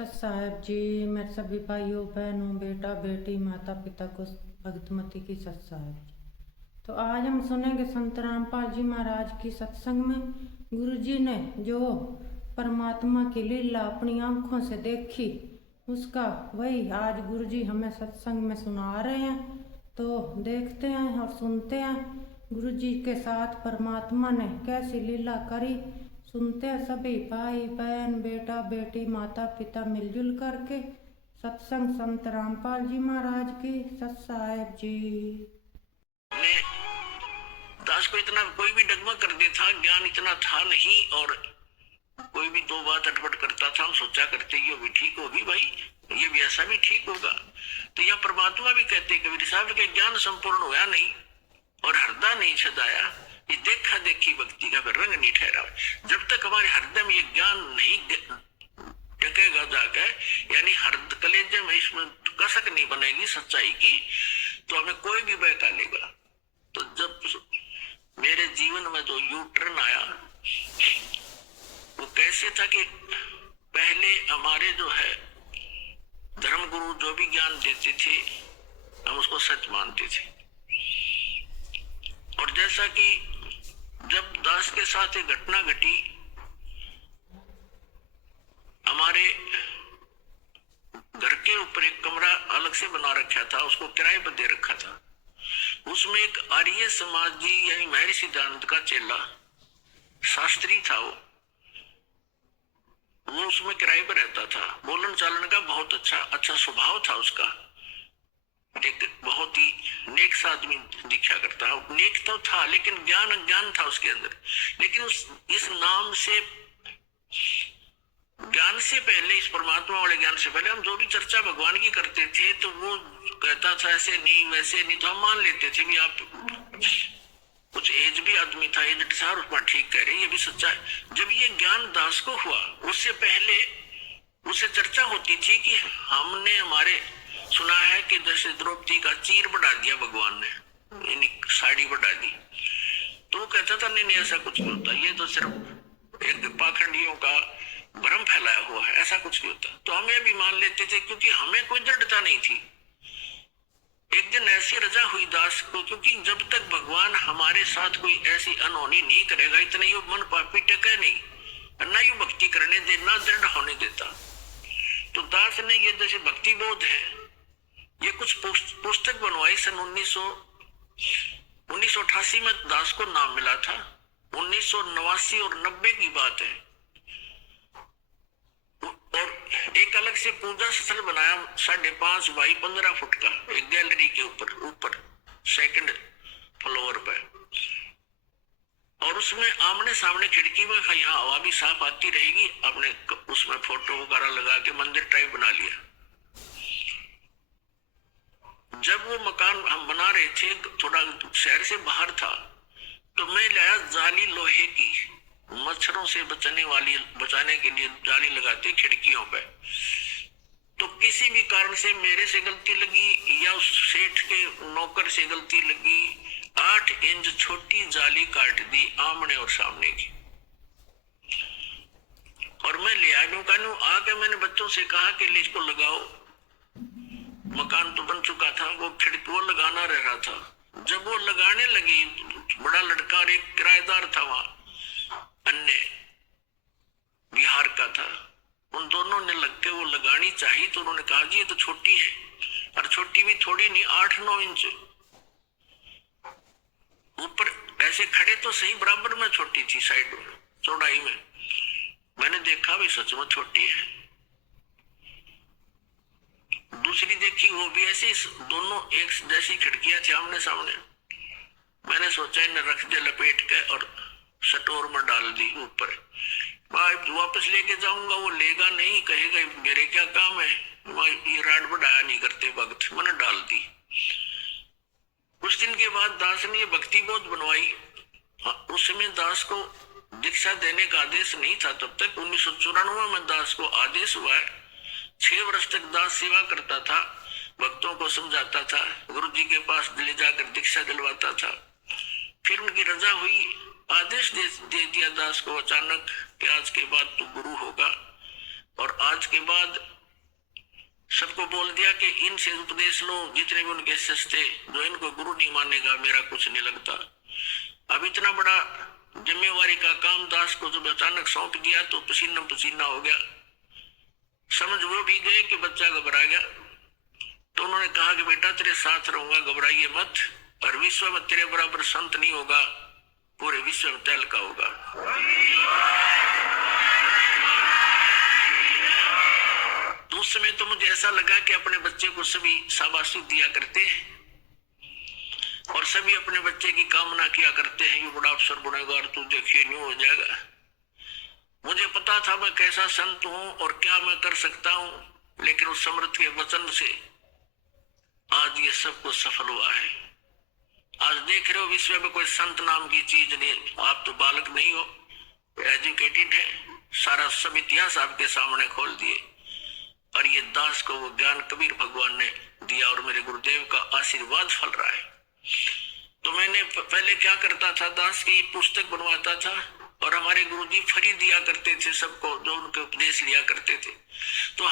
सत साहेब जी, मेरे सभी भाइयों बहनों बेटा बेटी माता पिता को भगतमती की सत साहेब। तो आज हम सुनेंगे संत रामपाल जी महाराज की सत्संग में गुरु जी ने जो परमात्मा की लीला अपनी आंखों से देखी उसका वही आज गुरु जी हमें सत्संग में सुना रहे हैं। तो देखते हैं और सुनते हैं गुरु जी के साथ परमात्मा ने कैसी लीला करी। सुनते हैं सभी भाई बहन बेटा बेटी माता पिता मिलजुल करके सत्संग संत रामपाल जी महाराज की सत साहेब जी। दास को इतना कोई भी डगमग कर देता, ज्ञान इतना था नहीं, और कोई भी दो बात अटपट करता था, हम सोचा करते ये भी ठीक होगी भाई, ये भी ऐसा भी ठीक होगा। तो यह परमात्मा भी कहते कबीर साहब के ज्ञान संपूर्ण हुआ नहीं और हृदय नहीं सजाया, ये देखा देखी भक्ति का फिर रंग नहीं ठहरा। जब तक हमारे हृदय में ये ज्ञान नहीं टकेगा जाकर, यानी कलेजे में इसमें कसक नहीं बनेगी सच्चाई की, तो हमें कोई भी बहका लेगा। तो जब मेरे जीवन में जो यू टर्न आया वो कैसे था कि पहले हमारे जो है धर्म गुरु जो भी ज्ञान देते थे हम उसको सच मानते थे, और जैसा कि जब दास के साथ एक घटना घटी, हमारे घर के ऊपर एक कमरा अलग से बना रखा था, उसको किराए पर दे रखा था। उसमें एक आर्य समाजी यानी महर्षि दयानंद का चेला शास्त्री था, वो उसमें किराए पर रहता था। बोलन चालन का बहुत अच्छा स्वभाव था उसका, एक बहुत ही नेक सा आदमी दिखा करता। नेक तो था लेकिन ज्ञान अज्ञान था उसके अंदर। लेकिन इस नाम से ज्ञान से पहले, इस परमात्मा वाले ज्ञान से पहले हम जो भी चर्चा भगवान की करते थे तो वो कहता था ऐसे नहीं वैसे नहीं, तो हम मान लेते थे भी आप कुछ एज भी आदमी था, एज सार उस पर ठीक कह रहे, ये भी सच्चा है। जब ये ज्ञान दास को हुआ उससे पहले उससे चर्चा होती थी कि हमने हमारे सुना है कि जैसे द्रौपदी का चीर बढ़ा दिया भगवान ने, साड़ी बढ़ा दी, तो वो कहता था नहीं ऐसा कुछ नहीं होता, ये तो सिर्फ एक पाखंडियों का भ्रम फैलाया हुआ है, ऐसा कुछ नहीं होता। तो हम ये भी मान लेते थे क्योंकि हमें कोई दृढ़ता नहीं थी। एक दिन ऐसी रजा हुई दास को, क्योंकि जब तक भगवान हमारे साथ कोई ऐसी अनहोनी नहीं करेगा इतने ही मन पापी टके नहीं, ना यू भक्ति करने दे ना दृढ़ होने देता। तो दास ने ये जैसे भक्ति बोध है, ये कुछ पुस्तक बनवाई सन 1988 में दास को नाम मिला था। 1989 और 90 की बात है। और एक अलग से पूजा स्थल बनाया 5.5 बाई 15 फुट का, एक गैलरी के ऊपर सेकंड फ्लोर पे, और उसमें आमने सामने खिड़की में यहाँ हवा भी साफ आती रहेगी, अपने उसमें फोटो वगैरह लगा के मंदिर टाइप बना लिया। जब वो मकान हम बना रहे थे, थोड़ा शहर से बाहर था, तो मैं लाया जाली लोहे की, मच्छरों से बचाने के लिए जाली लगाते खिड़कियों पे। तो किसी भी कारण से मेरे से गलती लगी या उस सेठ के नौकर से गलती लगी, 8 इंच छोटी जाली काट दी आमने और सामने की, और मैं ले आया। आके मैंने बच्चों से कहा कि इसको लगाओ। मकान तो बन चुका था, वो खिड़की वो लगाना रह रहा था। जब वो लगाने लगी, बड़ा लड़का और एक किराएदार था वहां, अन्य बिहार का था, उन दोनों ने लग के वो लगानी चाहिए, तो उन्होंने कहा जी ये तो छोटी है, और छोटी भी थोड़ी नहीं, 8-9 इंच ऊपर ऐसे खड़े तो सही, बराबर में छोटी थी साइड में चौड़ाई में। मैंने देखा भी सच में छोटी है। दूसरी देखी, वो भी ऐसी, दोनों एक जैसी खिड़कियां थी आमने सामने। मैंने सोचा इन्हें रख दे लपेट के और स्टोर में डाल दी ऊपर। वापस लेके जाऊंगा, वो लेगा नहीं, कहेगा मेरे क्या काम है, ये राड बढ़ाया नहीं करते भक्त, मैंने डाल दी। कुछ दिन के बाद दास ने ये भक्ति बोध बनवाई। उसमें दास को दीक्षा देने का आदेश नहीं था तब तक। 1994 में दास को आदेश हुआ है। 6 वर्ष तक दास सेवा करता था, भक्तों को समझाता था, गुरु जी के पास ले जाकर दीक्षा दिलवाता था। फिर उनकी रजा हुई, आदेश दे दिया दास को अचानक कि आज के बाद तू गुरु होगा, और आज के बाद सबको बोल दिया कि इनसे उपदेश लो, जितने भी उनके शिष्य थे, जो इनको गुरु नहीं मानेगा मेरा कुछ नहीं लगता। अब इतना बड़ा जिम्मेवारी का काम दास को जब अचानक सौंप दिया तो पसीना पसीना हो गया। समझ वो भी गए कि बच्चा घबरा गया, तो उन्होंने कहा कि बेटा तेरे साथ रहूंगा, घबराइए मत, और विश्व में तेरे बराबर संत नहीं होगा, पूरे विश्व में तैल का होगा। तो उस समय तो मुझे ऐसा लगा कि अपने बच्चे को सभी शाबाशी दिया करते हैं और सभी अपने बच्चे की कामना किया करते हैं, ये बड़ा अफसर बनेगा और तू देखिए न्यू हो जाएगा। मुझे पता था मैं कैसा संत हूं और क्या मैं कर सकता हूं, लेकिन उस समर्थ के वचन से आज ये सब कुछ सफल हुआ है। आज देख रहे हो विश्व में कोई संत नाम की चीज नहीं। आप तो बालक नहीं हो, एजुकेटेड है, सारा सब इतिहास आपके सामने खोल दिए, और ये दास को वो ज्ञान कबीर भगवान ने दिया और मेरे गुरुदेव का आशीर्वाद फल रहा है। तो मैंने पहले क्या करता था, दास की पुस्तक बनवाता था और हमारे गुरुजी फ्री दिया करते थे सबको जो उनके उपदेश लिया करते थे। तो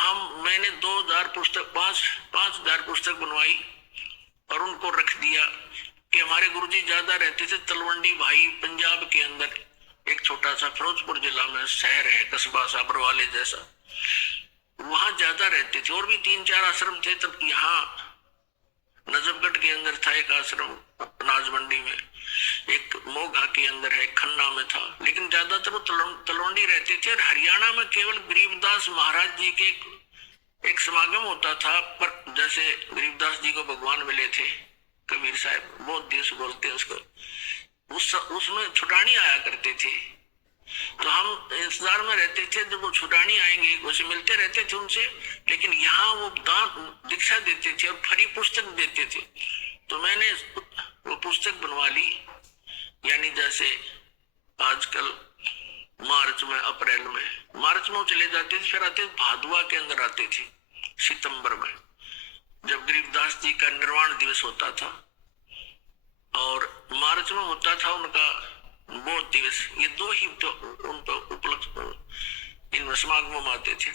मैंने 2000 पुस्तक 5,000 पुस्तक बनवाई और उनको रख दिया कि हमारे गुरुजी ज्यादा रहते थे तलवंडी भाई, पंजाब के अंदर एक छोटा सा फिरोजपुर जिला में शहर है, कस्बा साबरवाले जैसा, वहां ज्यादा रहते थे और भी 3-4 आश्रम थे। तब यहाँ नजफगढ़ के अंदर था एक आश्रम, अनाज मंडी में, एक मोगा के अंदर है, खन्ना में था, लेकिन ज्यादातर वो तलवंडी रहते थे। और हरियाणा में केवल गरीबदास महाराज जी के एक समागम होता था, पर जैसे गरीबदास जी को भगवान मिले थे, कबीर साहब बहुत देश बोलते हैं उसको, उसमें छुटानी आया करते थे। तो हम इंतजार में रहते थे जब वो छुटानी आएंगे, उसे मिलते रहते थे उनसे, लेकिन यहाँ वो दान दीक्षा देते थे और फ्री पुस्तक देते थे। तो मैंने वो पुस्तक बनवा ली, यानी जैसे आजकल मार्च में, अप्रैल में, मार्च में वो चले जाते थे, फिर आते भादवा के अंदर आते थे सितंबर में, जब गरीबदास जी का निर्वाण दिवस होता था, और मार्च में होता था उनका बोध दिवस। ये 2 ही तो उन पर उपलक्ष्य इन समागमों में आते थे।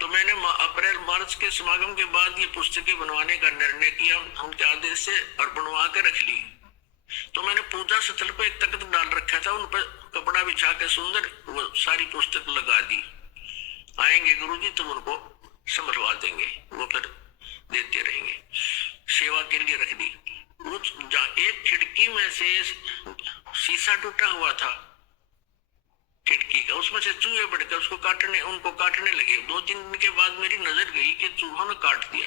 तो मैंने अप्रैल मार्च के समागम के बाद ये पुस्तकें बनवाने का निर्णय किया उनके आदेश से और बनवा के रख ली। तो मैंने पूजा स्थल पर एक तख्त डाल रखा था, उन पर कपड़ा बिछा के सुंदर वो सारी पुस्तक लगा दी। आएंगे गुरुजी तो उनको संभलवा देंगे, वो फिर देते रहेंगे, सेवा के लिए रख दी। एक खिड़की में से शीशा टूटा हुआ था खिड़की का, उसमें से चूहे बढ़कर उनको काटने लगे। 2-3 दिन के बाद मेरी नजर गई कि चूहों ने काट दिया।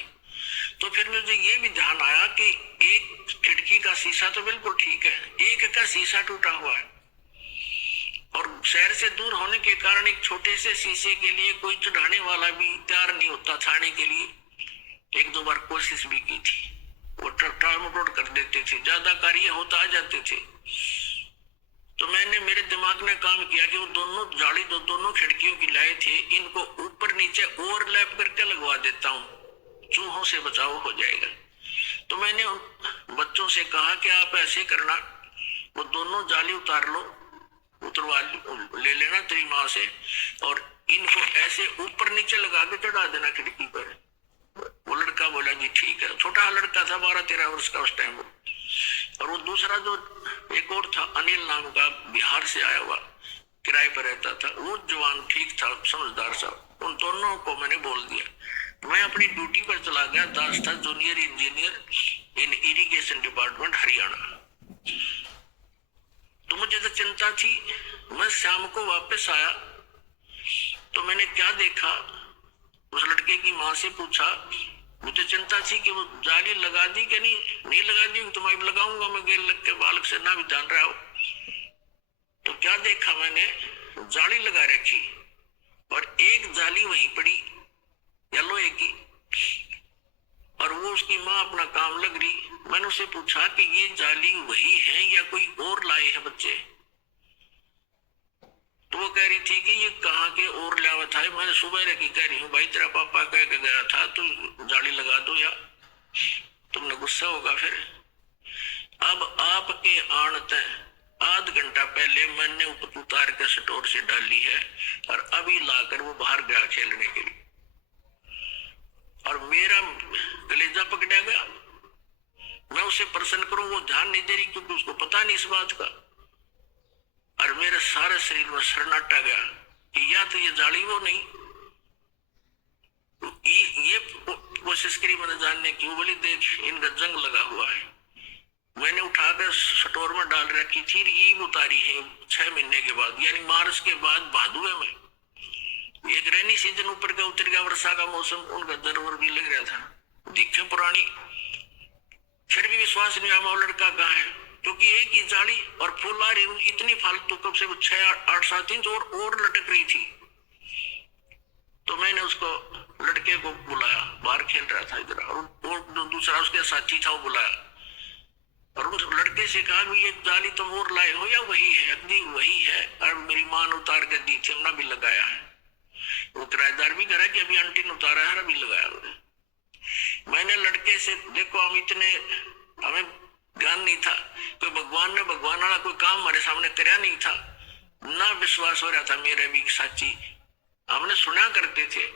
तो फिर मुझे ये भी ध्यान आया कि एक खिड़की का शीशा तो बिल्कुल ठीक है, एक का शीशा टूटा हुआ है, और शहर से दूर होने के कारण एक छोटे से शीशे के लिए कोई चढ़ाने वाला भी तैयार नहीं होता छाने के लिए। 1-2 बार कोशिश भी की थी, वो टालमटोल कर देते थे, ज्यादा कार्य होता आ जाते थे। तो मेरे दिमाग ने काम किया कि वो दोनों जाली दोनों खिड़कियों की लाए थे, इनको ऊपर नीचे ओवरलैप करके लगवा देता हूँ, चूहों से बचाव हो जाएगा। तो मैंने बच्चों से कहा कि आप ऐसे करना, वो दोनों जाली उतार लो, उतरवा ले लेना तेरी माँ से, और इनको ऐसे ऊपर नीचे लगा के चढ़ा देना खिड़की पर। वो लड़का बोला जी ठीक है, छोटा लड़का था 12-13 वर्ष का उस टाइम। और वो दूसरा जो एक और था अनिल नाम का, बिहार से आया हुआ, किराए पर रहता था, वो जवान ठीक था, समझदार सा। उन दोनों को मैंने बोल दिया। मैं अपनी ड्यूटी पर चला गया। दास था जूनियर इंजीनियर इन इरिगेशन डिपार्टमेंट हरियाणा। तो मुझे तो चिंता थी। मैं शाम को वापस आया तो मैंने क्या देखा, उस लड़के की माँ से पूछा, मुझे चिंता थी कि वो जाली लगा दी कि नहीं लगा दी, तो मैं लगाऊंगा, मैं गेल लग के बालक से ना भी जान रहा हो। तो क्या देखा मैंने, जाली लगा रखी और एक जाली वहीं पड़ी या लोहे की, और वो उसकी माँ अपना काम लग रही। मैंने उसे पूछा कि ये जाली वही है या कोई और लाए हैं बच्चे? तो वो कह रही थी कि ये कहाँ के और लावा था। मैंने सुबह रखी, कह रही हूँ भाई तेरा पापा कह के गया था तो जाली लगा दो, या तुमने गुस्सा होगा फिर। अब आपके आन तय आध घंटा पहले मैंने उतार के स्टोर से डाली है और अभी लाकर वो बाहर गया खेलने के लिए, और मेरा कलेजा पकड़ा गया। मैं उसे प्रसन्न करूं, वो ध्यान नहीं दे रही क्योंकि उसको पता नहीं इस बात का, और मेरे सारे शरीर में सन्नाटा गया कि या तो ये जाली वो नहीं, तो ये कोशिश करी मैंने जानने की। बोली देख इनका जंग लगा हुआ है। मैंने उठाकर स्टोर में डाल रखी थी, ईब उतारी है 6 महीने के बाद, यानी मार्च के बाद भादुए में। एक रेनी सीजन ऊपर का उतर गया, वर्षा का मौसम, उनका जरूर भी लग रहा था, दिखे पुरानी, फिर भी विश्वास नहीं आया वो लड़का कहाँ है, क्योंकि एक ही जाली और फूल आ रही, इतनी फालतू कब से 6-8-7 इंच और लटक रही थी। तो मैंने उसको लड़के को बुलाया, बाहर खेल रहा था इधर, और जो दूसरा उसके साथी था वो बुलाया, और उस लड़के से कहा कि ये जाली तुम और लाए हो या वही है? अगली वही है, और मेरी माँ ने उतार कर दी थी, हमने भी लगाया है। वो किराएदार भी कह कि अभी आंटी ने उतारा है, अभी लगाया। मैंने लड़के से, देखो हम इतने, हमें ज्ञान नहीं था, कोई भगवान ने भगवान वाला कोई काम हमारे सामने कराया नहीं था, ना विश्वास हो रहा था मेरा भी साची, हमने सुना करते थे,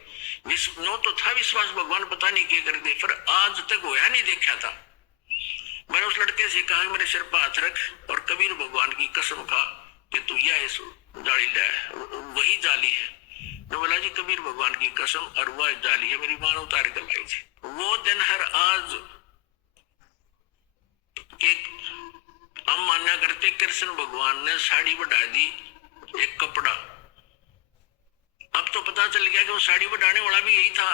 नो तो था विश्वास, भगवान पता नहीं क्या करते, फिर आज तक होया नहीं देखा था। मैंने उस लड़के से कहा मेरे सिर पर हाथ रख और कबीर भगवान की कसम खा कि तू यह जाली ले, वही जाली है। तो बोला जी कबीर भगवान की कसम, और वह जाली है, मेरी मां उतार कर लाई थी। वो दिन हर आज हम मान्या करते कृष्ण भगवान ने साड़ी बढ़ा दी एक कपड़ा। अब तो पता चल गया कि वो साड़ी बढ़ाने वाला भी यही था,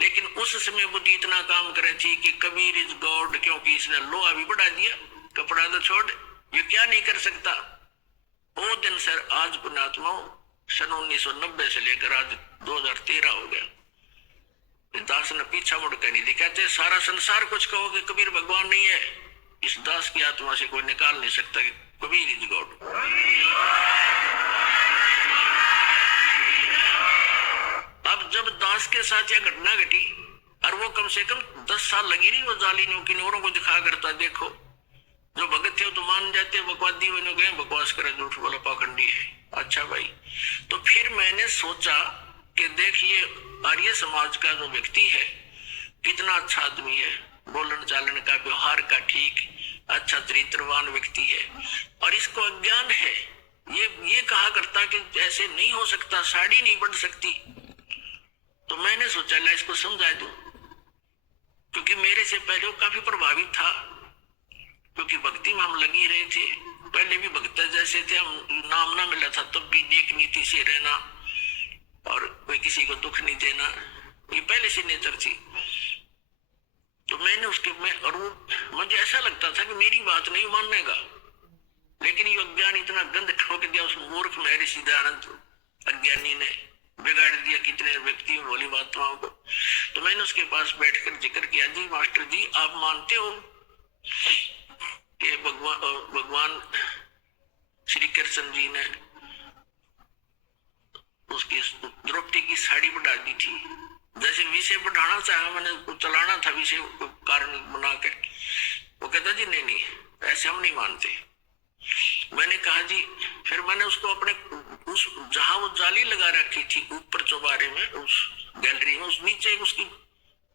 लेकिन उस समय बुद्धि इतना काम करे थी कि कबीर इज गॉड, क्योंकि इसने लोहा भी बढ़ा दिया, कपड़ा तो छोड़, ये क्या नहीं कर सकता। वो दिन सर आज पुण्यात्माओं सन 1990 से लेकर आज 2013 हो गया, दास ने पीछा मुड़कर नहीं दिखाते। सारा संसार कुछ कहो कि कबीर भगवान नहीं है, इस दास की आत्मा से कोई निकाल नहीं सकता कि कबीर इज गॉड। अब जब दास के साथ यह घटना घटी, और वो कम से कम 10 साल लगी रही वो जाली ने औरों को दिखा करता, देखो जो भगत थे तो मान जाते, बकवादी बने गए, बकवास करे, झूठ बोला, पाखंडी है। अच्छा भाई, तो फिर मैंने सोचा कि देखिए आर्य समाज का जो व्यक्ति है कितना अच्छा आदमी है, बोलन चालन का, व्यवहार का ठीक, अच्छा चरित्रवान व्यक्ति है, और इसको अज्ञान है, ये कहा करता कि ऐसे नहीं हो सकता, साड़ी नहीं बढ़ सकती। तो मैंने सोचा ला इसको समझा दूं, क्योंकि मेरे से पहले वो काफी प्रभावित था, क्योंकि भक्ति में हम लगी रहे थे, पहले भी भक्त जैसे थे, हम नाम ना मिला था तब भी नेक नीति से रहना और कोई किसी को दुख नहीं देना, ये पहले से नेचर थी। तो मैंने उसके और वो मुझे ऐसा लगता था कि मेरी बात नहीं मानने का, लेकिन ये अज्ञान इतना गंध ठोक दिया उस मूर्ख मेरे सिद्धानंद अज्ञानी ने, बिगाड़ दिया कितने व्यक्तियों भोली महात्माओं को। तो मैंने उसके पास बैठकर जिक्र किया, जी मास्टर जी आप मानते हो कि भगवान श्री कृष्ण जी ने उसकी द्रौपदी की साड़ी बढ़ा दी थी, जैसे विषय बढ़ाना चाहा मैंने, चलाना था विषय कारण बना के। वो कहता जी नहीं ऐसे हम नहीं मानते। मैंने कहा जी, फिर मैंने उसको अपने उस जहां वो जाली लगा रखी थी ऊपर चौबारे में, उस गैलरी में, उस नीचे उसकी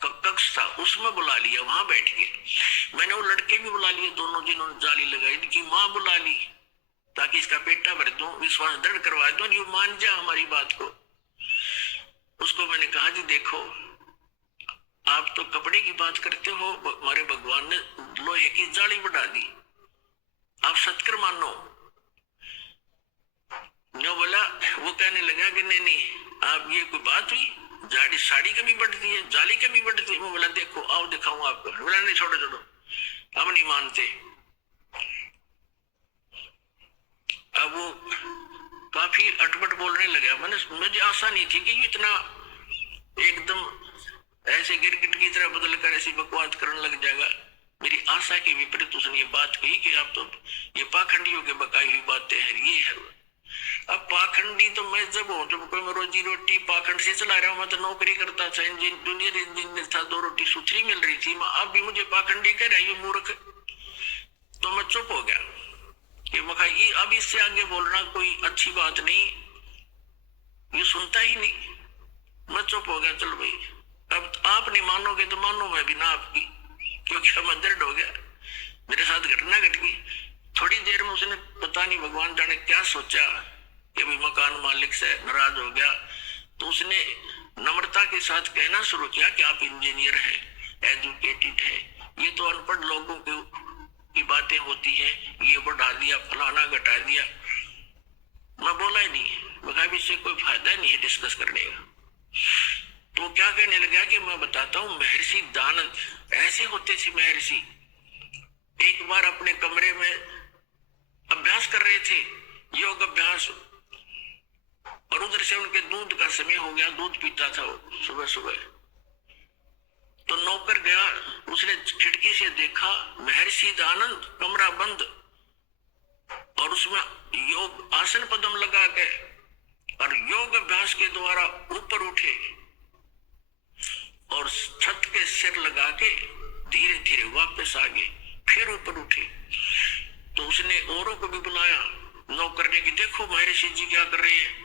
कक्ष था, उसमें बुला लिया, वहां बैठ गए। मैंने वो लड़के भी बुला लिए दोनों जिन्होंने जाली लगाई, इनकी माँ बुला ली ताकि इसका पेटा भर दूं, विश्वास दृढ़ करवा दूं, ये मान जा हमारी बात को। उसको मैंने कहा जी देखो आप तो कपड़े की बात करते हो, हमारे भगवान ने लोहे की जाली बढ़ा दी, आप सत्कर मानो। जो बोला वो कहने लगा कि नहीं आप ये कोई बात हुई, जाड़ी साड़ी कभी बढ़ती है, जाली कभी बढ़ती है। वो बोला देखो आओ दिखाऊं आपको। बोला नहीं छोड़ो अब नहीं मानते। अब वो काफी अटपट बोलने लगा। मुझे आशा नहीं थी कि इतना एकदम ऐसे गिरगिट की तरह बदल कर ऐसी बकवास करने लग जाएगा। मेरी आशा के विपरीत उसने ये बात कही कि आप तो ये पाखंडियों के बकाई हुई बातें हैं, ये है। अब पाखंडी तो मैं जब हूँ, जब कोई रोजी रोटी पाखंड से चला रहा हूँ, मैं तो नौकरी करता था, जूनियर इंजीनियर था, 2 रोटी सुथरी मिल रही थी, अब भी मुझे पाखंडी कह रहा है ये मूर्ख। तो मैं चुप हो गया। कि मखा ये अब इससे आगे बोलना कोई अच्छी बात नहीं, ये सुनता ही नहीं। मैं चुप हो गया, चल भाई अब आप नहीं मानोगे तो मानो मैं भी ना आपकी, क्योंकि मैं दर्द हो गया, मेरे साथ घटना घट गई। थोड़ी देर में उसने पता नहीं भगवान जाने क्या सोचा कि भाई मकान मालिक से नाराज हो गया, तो उसने नम्रता के साथ कहना शुरू किया कि आप इंजीनियर हैं, एजुकेटेड है, ये तो अनपढ़ लोगों की बातें होती है, ये बढ़ा दिया फलाना घटा दिया। मैं बोला ही नहीं, मगर इससे कोई फायदा नहीं है डिस्कस करने का। तो क्या कहने लगा कि मैं बताता हूँ, महर्षि दानंद ऐसे होते थे। महर्षि एक बार अपने कमरे में अभ्यास कर रहे थे, योग अभ्यास, और उधर से उनके दूध का समय हो गया, दूध पीता था वो सुबह सुबह। तो नौकर गया, उसने खिड़की से देखा महर्षि दानंद कमरा बंद, और उसमें योग आसन पद्म लगा के और योग अभ्यास के द्वारा ऊपर उठे और छत के सिर लगा के धीरे धीरे वापस आ गए, फिर ऊपर उठे। तो उसने औरों को भी बुलाया नौकर ने कि देखो महर्षि जी क्या कर रहे हैं।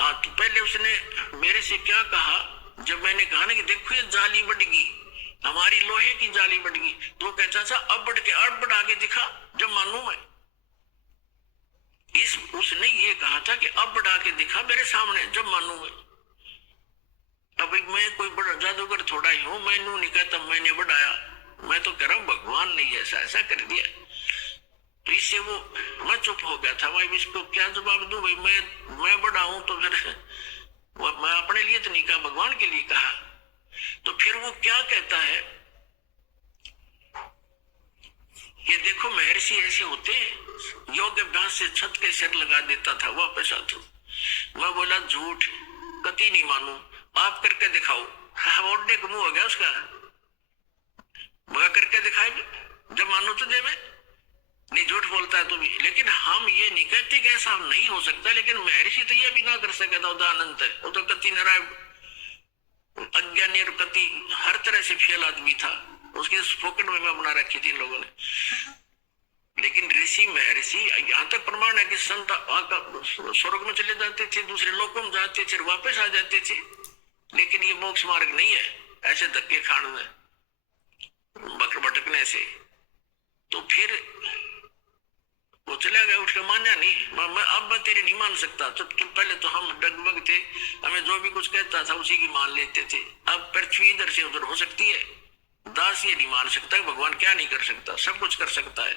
हाँ, तो पहले उसने मेरे से क्या कहा, जब मैंने कहा ना कि देखो ये जाली बढ़ गई, हमारी लोहे की जाली बढ़ गई, तो कहता था अब बढ़ के अब बढ़ा के दिखा जब मानू मैं। उसने ये कहा था कि अब बढ़ा के दिखा मेरे सामने जब मानू मैं। अब मैं कोई बड़ा जादूगर थोड़ा ही हूं, मैनू नहीं कहता मैंने बढ़ाया, मैं तो कह रहा हूं भगवान ने ऐसा ऐसा कर दिया। तो इससे वो मैं चुप हो गया था, भाई इसको क्या जवाब दूं, भाई मैं बढ़ाऊं तो फिर मैं अपने लिए तो नहीं कहा, भगवान के लिए कहा। तो फिर वो क्या कहता है कि देखो महर्षि ऐसे होते हैं, योग अभ्यास से छत के सिर लगा देता था वापस आता। मैं बोला झूठ, कति नहीं मानू, आप करके दिखाओ। ओढ़ने को मुंह हो गया उसका, मैं करके दिखाए जब मानो तो दे, मैं नहीं झूठ बोलता है तो भी। लेकिन हम ये नहीं कहते कि ऐसा नहीं हो सकता, लेकिन महर्षि तो ये भी ना कर सके था, दानंद है वो तो कति नारायण अज्ञानी और कति हर तरह से फेल आदमी था, उसकी स्पोकन में बना रखी थी लोगों ने। लेकिन ऋषि महर्षि यहाँ तक प्रमाण है कि संत स्वर्ग में चले जाते थे, दूसरे लोकों में जाते थे, वापस आ जाते थे, लेकिन ये मोक्ष मार्ग नहीं है ऐसे धक्के खाने में, भटकने से। तो फिर वो चला गया, उठ के माना नहीं, अब मैं तेरे नहीं मान सकता। तो पहले तो हम डगमग थे, हमें जो भी कुछ कहता था उसी की मान लेते थे। अब पृथ्वी इधर से उधर हो सकती है, दास ये नहीं मान सकता, भगवान क्या नहीं कर सकता, सब कुछ कर सकता है।